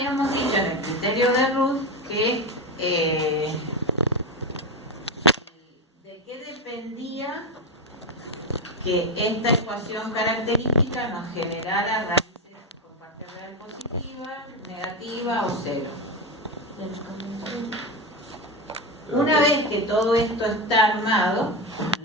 habíamos dicho en el criterio de Ruth que de qué dependía que esta ecuación característica nos generara raíces con parte real positiva, negativa o cero. Una vez que todo esto está armado,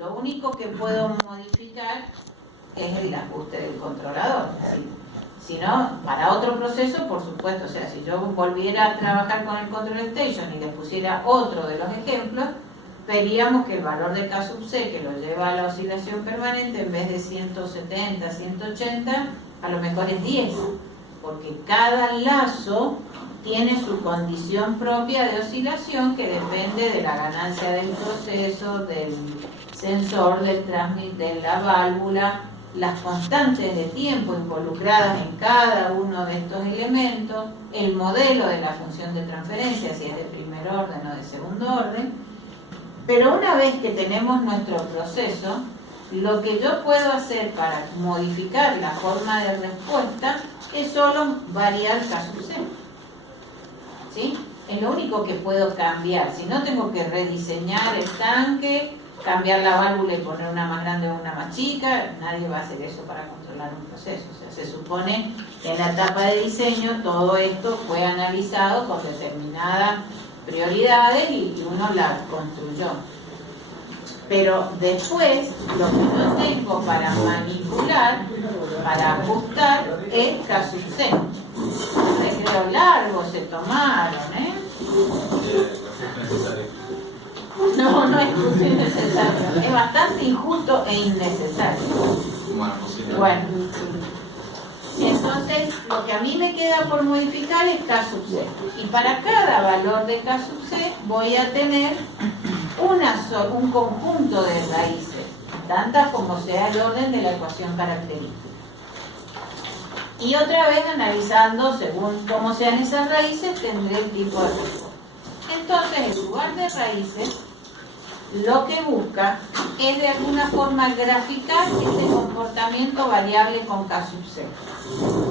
lo único que puedo modificar es el ajuste del controlador. Si no, para otro proceso, por supuesto, o sea, si yo volviera a trabajar con el control station y le pusiera otro de los ejemplos, veríamos que el valor de K sub C, que lo lleva a la oscilación permanente, en vez de 170, 180, a lo mejor es 10, porque cada lazo tiene su condición propia de oscilación que depende de la ganancia del proceso, del sensor, del transmit, de la válvula, las constantes de tiempo involucradas en cada uno de estos elementos, el modelo de la función de transferencia, si es de primer orden o de segundo orden. Pero una vez que tenemos nuestro proceso, lo que yo puedo hacer para modificar la forma de respuesta es solo variar K sub C. ¿Sí? Es lo único que puedo cambiar. Si no, tengo que rediseñar el tanque, cambiar la válvula y poner una más grande o una más chica. Nadie va a hacer eso para controlar un proceso. O sea, se supone que en la etapa de diseño todo esto fue analizado con determinadas prioridades y uno la construyó. Pero después lo que yo tengo para manipular, para ajustar, es K sub C. Recreo largo se tomaron, ¿eh? No, no es justo e innecesario. Es bastante injusto e innecesario. Bueno, entonces lo que a mí me queda por modificar es K sub C. Y para cada valor de K sub C voy a tener un conjunto de raíces, tantas como sea el orden de la ecuación característica. Y otra vez analizando según cómo sean esas raíces, tendré el tipo de respuesta. Entonces, en lugar de raíces, lo que busca es de alguna forma graficar ese comportamiento variable con K sub C.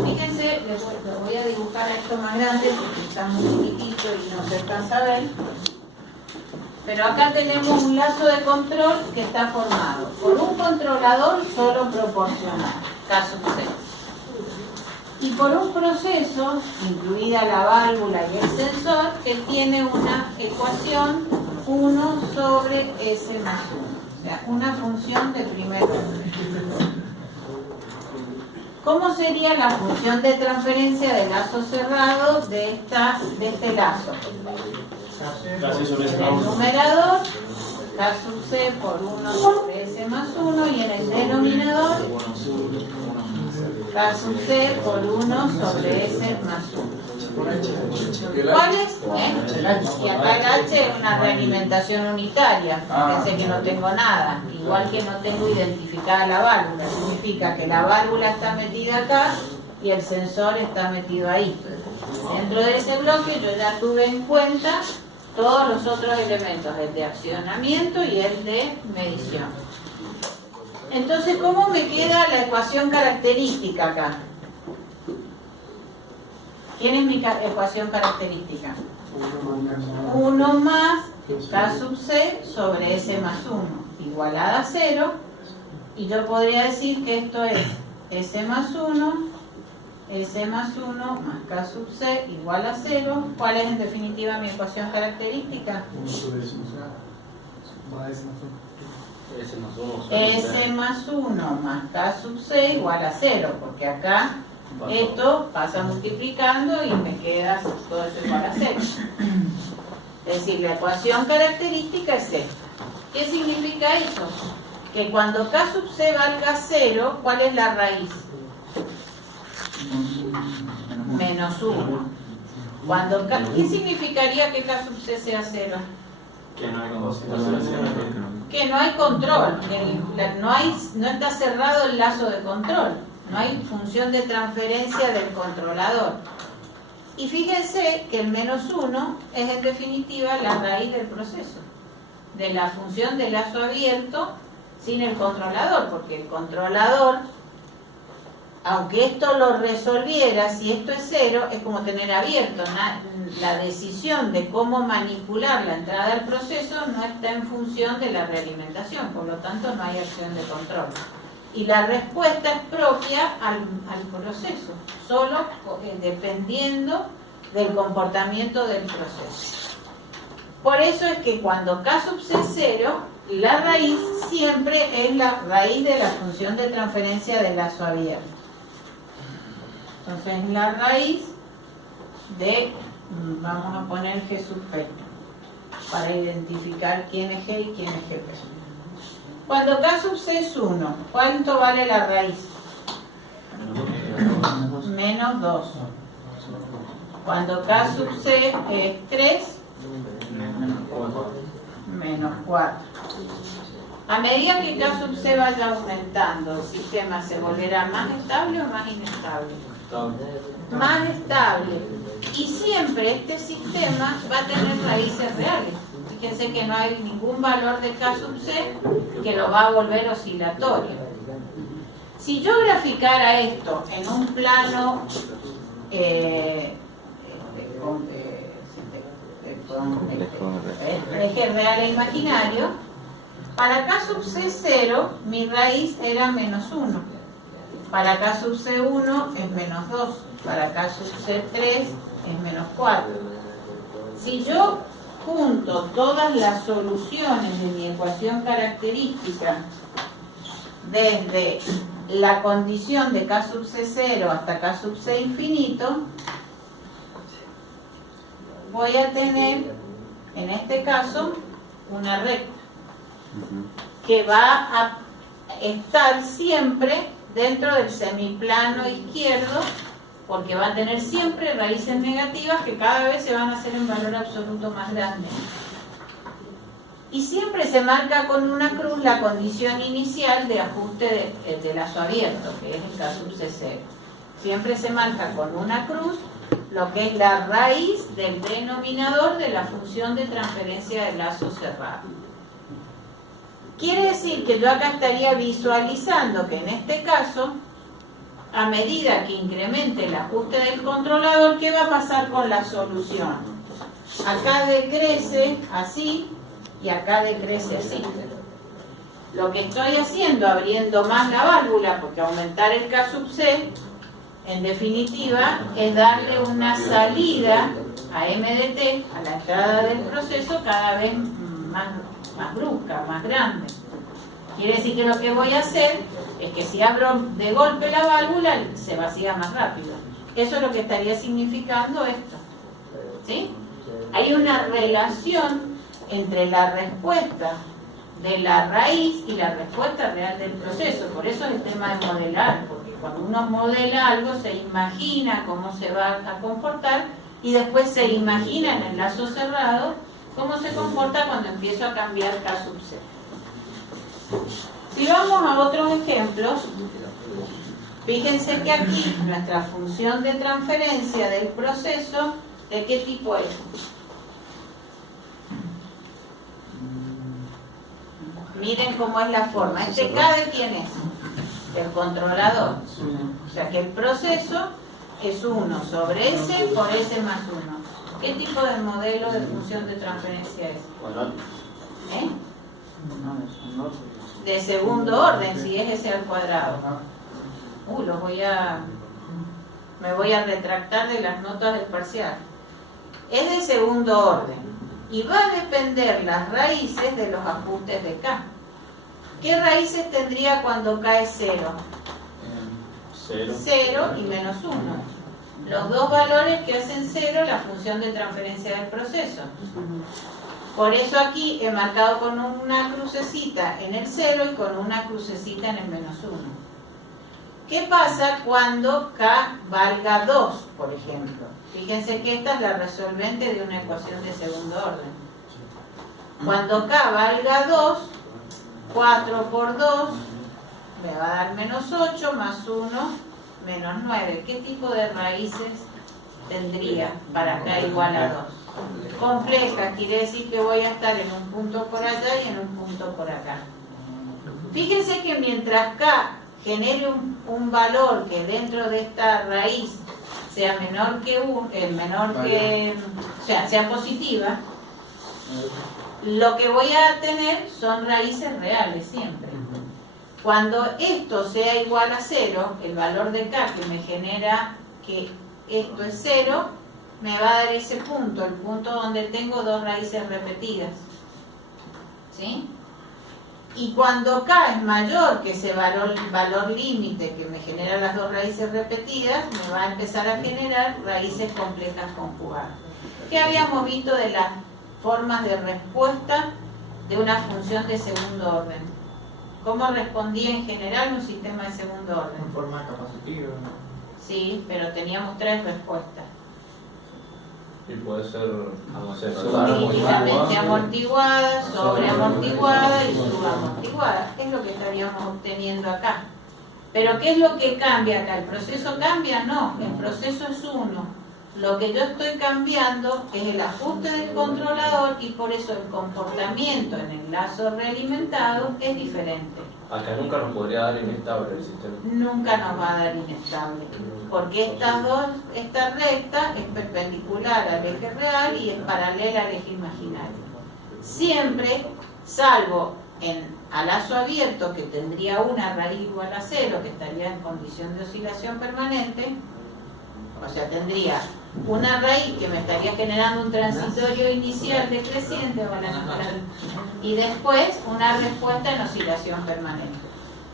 Fíjense, lo voy a dibujar a esto más grande porque está muy chiquitito y no se alcanza a ver. Pero acá tenemos un lazo de control que está formado por un controlador solo proporcional, K sub C. Y por un proceso, incluida la válvula y el sensor, que tiene una ecuación 1 sobre S más 1. O sea, una función de primer orden. ¿Cómo sería la función de transferencia del lazo cerrado de este lazo? En el numerador, K sub C por 1 sobre S más 1, y en el denominador, K sub C por 1 sobre S más 1. ¿Cuál es? Y acá el H es una realimentación unitaria. Pensé que no tengo nada. Igual que no tengo identificada la válvula. Significa que la válvula está metida acá y el sensor está metido ahí. Dentro de ese bloque yo ya tuve en cuenta todos los otros elementos, el de accionamiento y el de medición. Entonces, ¿cómo me queda la ecuación característica acá? ¿Quién es mi ecuación característica? 1 más K sub C sobre S más 1, igualada a 0. Y yo podría decir que esto es S más 1, S más 1 más K sub C igual a 0. ¿Cuál es en definitiva mi ecuación característica? S más 1 más K sub C igual a 0, porque acá esto pasa multiplicando y me queda todo eso igual a 0. Es decir, la ecuación característica es esta. ¿Qué significa eso? Que cuando K sub C valga 0, ¿cuál es la raíz? Menos 1. ¿Qué significaría que K sub C sea 0? Que no hay Que no hay control, que no está cerrado el lazo de control, no hay función de transferencia del controlador. Y fíjense que el menos 1 es en definitiva la raíz del proceso, de la función de lazo abierto sin el controlador, porque el controlador aunque esto lo resolviera, si esto es 0, es como tener abierto. La decisión de cómo manipular la entrada del proceso no está en función de la realimentación, por lo tanto no hay acción de control. Y la respuesta es propia al proceso, solo dependiendo del comportamiento del proceso. Por eso es que cuando K sub C es 0, la raíz siempre es la raíz de la función de transferencia de lazo abierto. Entonces la raíz de, vamos a poner G sub P, para identificar quién es G y quién es GP. Cuando K sub C es 1, ¿cuánto vale la raíz? Menos 2. Cuando K sub C es 3, menos 4. A medida que K sub C vaya aumentando, ¿el sistema se volverá más estable o más inestable? Más estable. Y siempre este sistema va a tener raíces reales. Fíjense que no hay ningún valor de K sub C que lo va a volver oscilatorio. Si yo graficara esto en un plano eje real e imaginario, para K sub C 0 mi raíz era menos 1, para K sub C 1 es menos 2, para K sub C 3 es menos 4. Si yo junto todas las soluciones de mi ecuación característica desde la condición de K sub C 0 hasta K sub C infinito, voy a tener, en este caso, una recta que va a estar siempre dentro del semiplano izquierdo, porque va a tener siempre raíces negativas que cada vez se van a hacer en valor absoluto más grande. Y siempre se marca con una cruz la condición inicial de ajuste de lazo abierto, que es el K sub C 0. Siempre se marca con una cruz lo que es la raíz del denominador de la función de transferencia de lazo cerrado. Quiere decir que yo acá estaría visualizando que en este caso, a medida que incremente el ajuste del controlador, ¿qué va a pasar con la solución? Acá decrece así y acá decrece así. Lo que estoy haciendo, abriendo más la válvula, porque aumentar el K sub C, en definitiva, es darle una salida a MDT, a la entrada del proceso, cada vez más brusca, más grande. Quiere decir que lo que voy a hacer es que si abro de golpe la válvula, se vacía más rápido. Eso es lo que estaría significando esto. ¿Sí? Hay una relación entre la respuesta de la raíz y la respuesta real del proceso. Por eso es el tema de modelar, porque cuando uno modela algo se imagina cómo se va a comportar y después se imagina en el lazo cerrado cómo se comporta cuando empiezo a cambiar K sub C. Si vamos a otros ejemplos, fíjense que aquí nuestra función de transferencia del proceso, ¿de qué tipo es? Miren cómo es la forma. ¿Este K de quién es? Del controlador. O sea que el proceso es 1 sobre S por S más 1. ¿Qué tipo de modelo de función de transferencia es? ¿Eh? De segundo orden, si es S al cuadrado. Me voy a retractar de las notas del parcial. Es de segundo orden y va a depender las raíces de los ajustes de K. ¿Qué raíces tendría cuando K es 0? 0 y menos 1. Los dos valores que hacen 0 la función de transferencia del proceso. Por eso aquí he marcado con una crucecita en el 0 y con una crucecita en el menos 1. ¿Qué pasa cuando K valga 2, por ejemplo? Fíjense que esta es la resolvente de una ecuación de segundo orden. Cuando K valga 2, 4 por 2 me va a dar menos 8 más 1, menos 9. ¿Qué tipo de raíces tendría para K igual a 2? Compleja, quiere decir que voy a estar en un punto por allá y en un punto por acá. Fíjense que mientras K genere un valor que dentro de esta raíz sea menor que o sea, sea positiva, lo que voy a tener son raíces reales siempre. Cuando esto sea igual a 0, el valor de K que me genera que esto es 0, me va a dar ese punto, el punto donde tengo dos raíces repetidas. ¿Sí? Y cuando K es mayor que ese valor límite que me genera las dos raíces repetidas, me va a empezar a generar raíces complejas conjugadas. ¿Qué habíamos visto de las formas de respuesta de una función de segundo orden? ¿Cómo respondía en general un sistema de segundo orden? En forma capacitiva, ¿no? Sí, pero teníamos 3 respuestas. Y puede ser, no sé, Líquidamente amortiguada, sobreamortiguada y subamortiguada. ¿Qué es lo que estaríamos obteniendo acá? Pero ¿qué es lo que cambia acá? ¿El proceso cambia? No, el proceso es uno. Lo que yo estoy cambiando es el ajuste del controlador y por eso el comportamiento en el lazo realimentado es diferente. Acá nunca nos podría dar inestable el sistema. Nunca nos va a dar inestable, porque esta recta es perpendicular al eje real y es paralela al eje imaginario. Siempre, salvo a lazo abierto, que tendría una raíz igual a 0, que estaría en condición de oscilación permanente, o sea, tendría una raíz que me estaría generando un transitorio inicial decreciente y después una respuesta en oscilación permanente.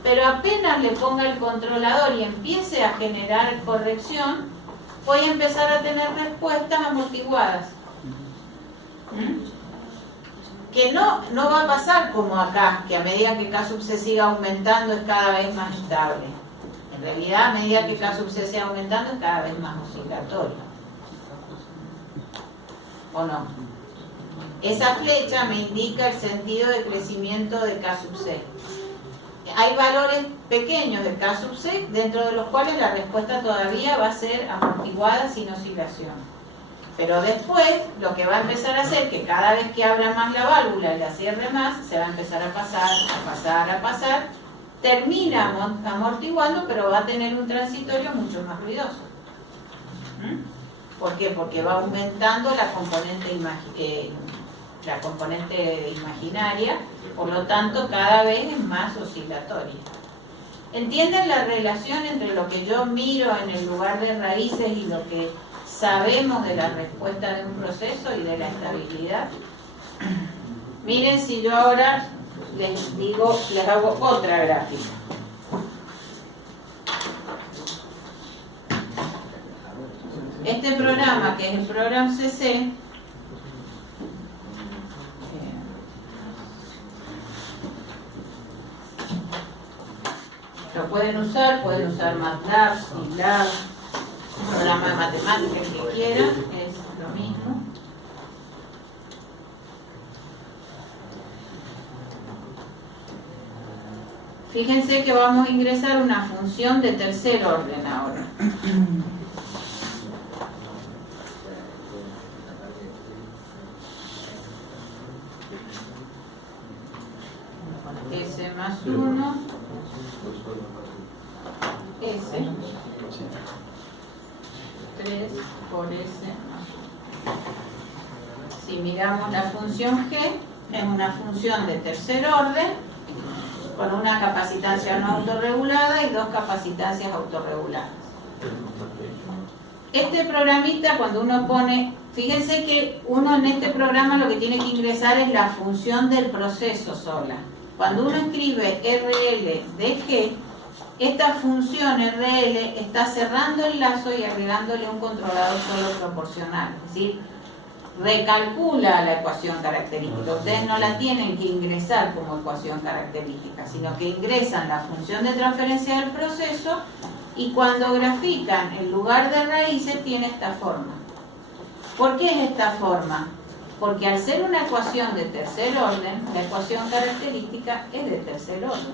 Pero apenas le ponga el controlador y empiece a generar corrección, voy a empezar a tener respuestas amortiguadas. Que no va a pasar como acá, que a medida que K sub C siga aumentando es cada vez más estable. En realidad, a medida que K sub C siga aumentando es cada vez más oscilatorio. ¿O no? Esa flecha me indica el sentido de crecimiento de K sub C. Hay valores pequeños de K sub C dentro de los cuales la respuesta todavía va a ser amortiguada sin oscilación. Pero después lo que va a empezar a hacer que cada vez que abra más la válvula y la cierre más, se va a empezar a pasar, termina amortiguando, pero va a tener un transitorio mucho más ruidoso. ¿Por qué? Porque va aumentando la componente imaginaria, por lo tanto cada vez es más oscilatoria. ¿Entienden la relación entre lo que yo miro en el lugar de raíces y lo que sabemos de la respuesta de un proceso y de la estabilidad? Miren, si yo ahora les hago otra gráfica. Este programa, que es el programa CC, lo pueden usar MATLAB, SILAB, un programa de matemáticas que quieran, es lo mismo. Fíjense que vamos a ingresar una función de tercer orden ahora. S más 1, S, 3 por S más 1. Si miramos la función G, es una función de tercer orden, con una capacitancia no autorregulada y 2 capacitancias autorreguladas. Este programita, cuando uno pone, fíjense que uno en este programa lo que tiene que ingresar es la función del proceso sola. Cuando uno escribe RL de G, esta función RL está cerrando el lazo y agregándole un controlador solo proporcional. Es decir, recalcula la ecuación característica. Ustedes no la tienen que ingresar como ecuación característica, sino que ingresan la función de transferencia del proceso y cuando grafican el lugar de raíces tiene esta forma. ¿Por qué es esta forma? Porque al ser una ecuación de tercer orden, la ecuación característica es de tercer orden.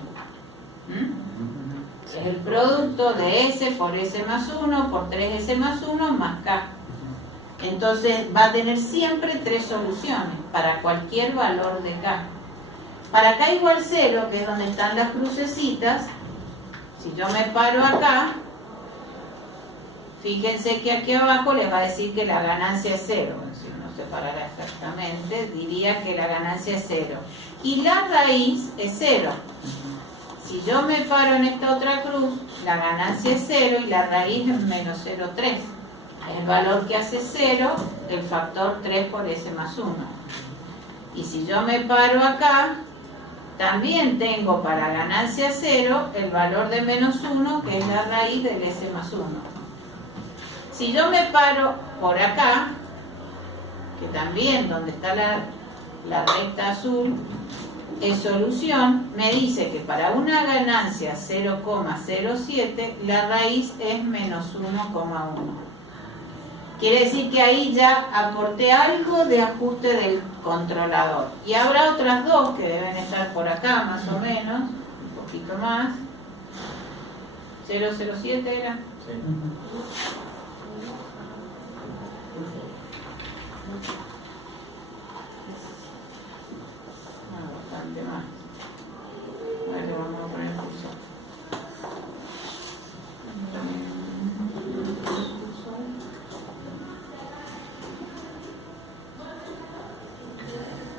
Es el producto de S por S más 1 por 3S más 1 más K. Entonces va a tener siempre 3 soluciones para cualquier valor de K. Para K igual 0, que es donde están las crucecitas, Si yo me paro acá, fíjense que aquí abajo les va a decir que la ganancia es 0. Si uno se parara exactamente, diría que la ganancia es 0. Y la raíz es 0. Si yo me paro en esta otra cruz, la ganancia es 0 y la raíz es menos 0,3. El valor que hace 0, el factor 3 por S más 1. Y si yo me paro acá, también tengo para ganancia 0 el valor de menos 1, que es la raíz del S más 1. Si yo me paro por acá, que también donde está la recta azul es solución, me dice que para una ganancia 0,07 la raíz es menos 1,1. Quiere decir que ahí ya aporté algo de ajuste del controlador. Y habrá otras dos que deben estar por acá más o menos, un poquito más. 0,07 era. Sí. Bastante más. Vale, vamos a poner el cursor.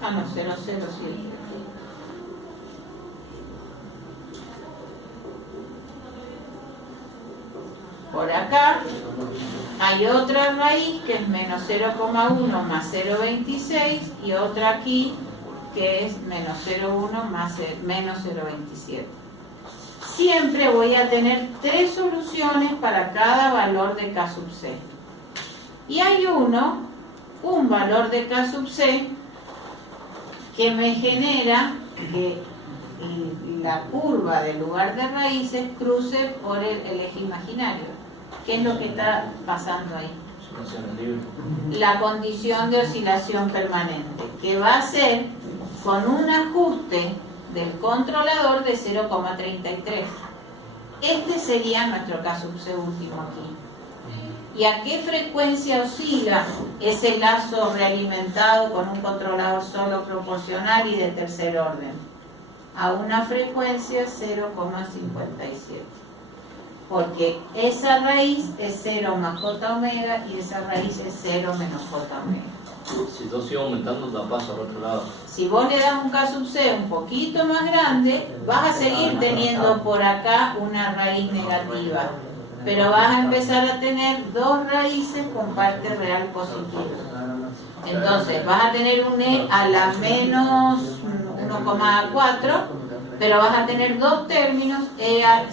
Ah, no, 0,07. Por acá hay otra raíz que es menos 0,1 más 0,26 y otra aquí que es menos 0,1 más menos 0,27. Siempre voy a tener 3 soluciones para cada valor de K sub C. Y hay un valor de K sub C que me genera que la curva del lugar de raíces cruce por el eje imaginario. ¿Qué es lo que está pasando ahí? La condición de oscilación permanente, que va a ser con un ajuste del controlador de 0,33. Este sería nuestro K sub C último aquí. ¿Y a qué frecuencia oscila ese lazo realimentado con un controlador solo proporcional y de tercer orden? A una frecuencia 0,57. Porque esa raíz es 0 más J omega y esa raíz es 0 menos J omega. Si yo sigo aumentando, da paso al otro lado. Si vos le das un K sub C un poquito más grande, vas a seguir teniendo por acá una raíz negativa. Pero vas a empezar a tener 2 raíces con parte real positiva. Entonces vas a tener un E a la menos 1,4, pero vas a tener 2 términos, E a la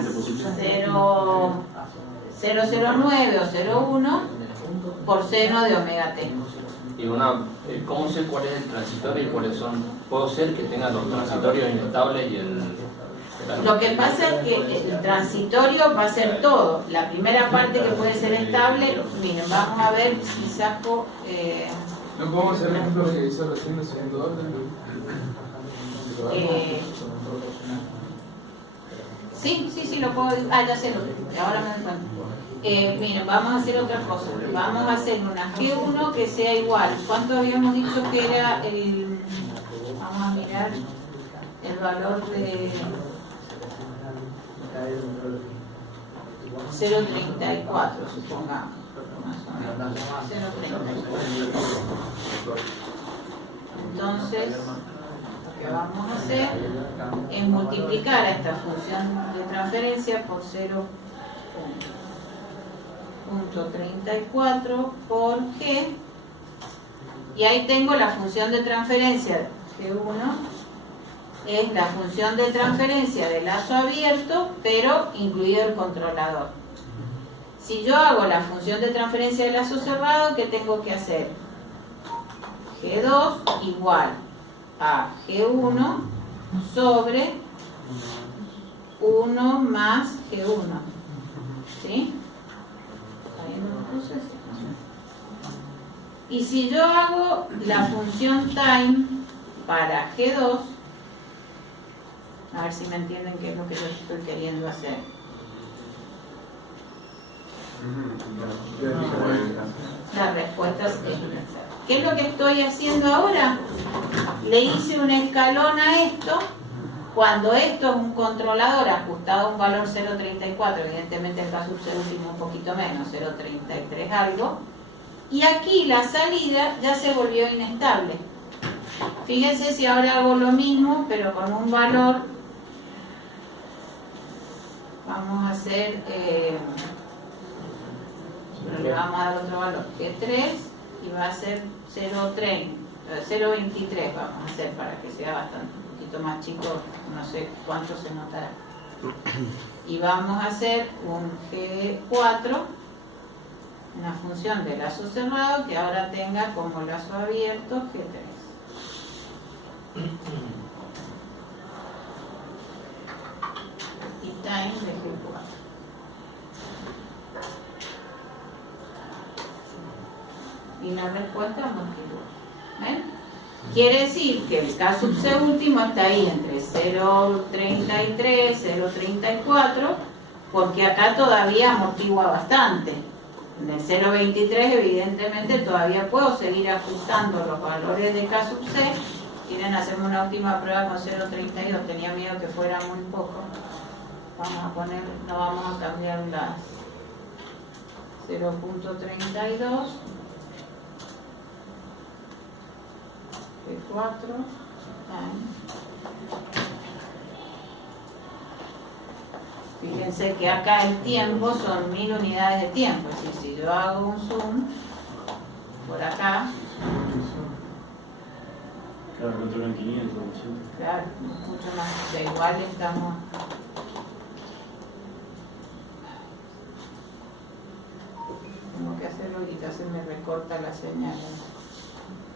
0,09 o 0,1 por seno de omega t. Y ¿cómo sé cuál es el transitorio y cuáles son? ¿Puedo ser que tenga los transitorios inestables y el...? Lo que pasa es que el transitorio va a ser todo. La primera parte que puede ser estable, miren, vamos a ver si saco... ¿No podemos hacer el ejemplo que hizo recién de segundo orden? Sí, lo puedo... ya sé ahora me doy cuenta. Miren, vamos a hacer otra cosa. Vamos a hacer una G1 que sea igual. ¿Cuánto habíamos dicho que era el... Vamos a mirar el valor de... 0,34 supongamos, más o menos, 0,34. Entonces, lo que vamos a hacer es multiplicar a esta función de transferencia por 0,34 por G, y ahí tengo la función de transferencia G1. Es la función de transferencia de lazo abierto, pero incluido el controlador. Si yo hago la función de transferencia de lazo cerrado, ¿qué tengo que hacer? G2 igual a G1 sobre 1 más G1. ¿Sí? Ahí no lo puse. Y si yo hago la función time para G2, a ver si me entienden qué es lo que yo estoy queriendo hacer. La respuesta es esta. ¿Qué es lo que estoy haciendo ahora? Le hice un escalón a esto Cuando esto es un controlador ajustado a un valor 0.34, evidentemente el caso último un poquito menos, 0.33 algo, y aquí la salida ya se volvió inestable. Fíjense si ahora hago lo mismo, pero con un valor, vamos a hacer, le vamos a dar otro valor que 3 y va a ser 0.23 vamos a hacer para que sea bastante un poquito más chico, no sé cuánto se notará. Y vamos a hacer un G4, una función de lazo cerrado que ahora tenga como lazo abierto G3. Y time de G4. Y la respuesta multiplica. ¿Ven? Quiere decir que el K sub C último está ahí entre 0.33, 0.34, porque acá todavía amortigua bastante. En el 0.23 evidentemente todavía puedo seguir ajustando los valores de K sub C. Quieren hacerme una última prueba con 0.32, tenía miedo que fuera muy poco. Vamos a poner, no vamos a cambiar las 0.32. G4 fíjense que acá el tiempo son 1000 unidades de tiempo, es decir, si yo hago un zoom por acá, claro, el otro eran 500, claro, mucho más, o sea, igual estamos. Tengo que hacerlo ahorita, se me recorta la señal.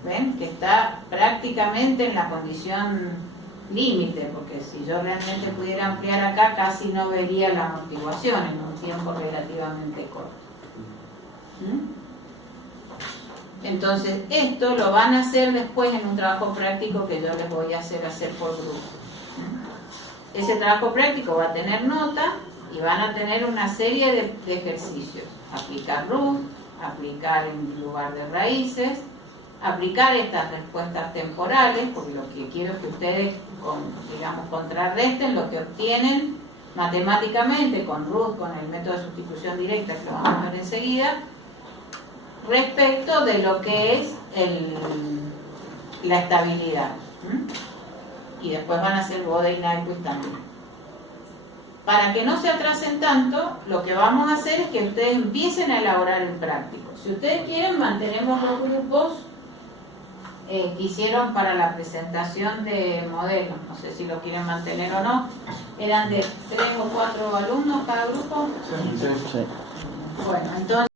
¿Ven? Que está prácticamente en la condición límite, porque si yo realmente pudiera ampliar acá, casi no vería la amortiguación en un tiempo relativamente corto. Entonces, esto lo van a hacer después en un trabajo práctico que yo les voy a hacer por grupo. Ese trabajo práctico va a tener nota y van a tener una serie de ejercicios. Aplicar root, aplicar en lugar de raíces, aplicar estas respuestas temporales, porque lo que quiero es que ustedes, digamos, contrarresten lo que obtienen matemáticamente con root, con el método de sustitución directa, que lo vamos a ver enseguida, respecto de lo que es la estabilidad. Y después van a hacer Bode y Nyquist también. Para que no se atrasen tanto, lo que vamos a hacer es que ustedes empiecen a elaborar el práctico. Si ustedes quieren, mantenemos los grupos que hicieron para la presentación de modelos. No sé si lo quieren mantener o no. Eran de 3 o 4 alumnos cada grupo. Sí. Bueno, entonces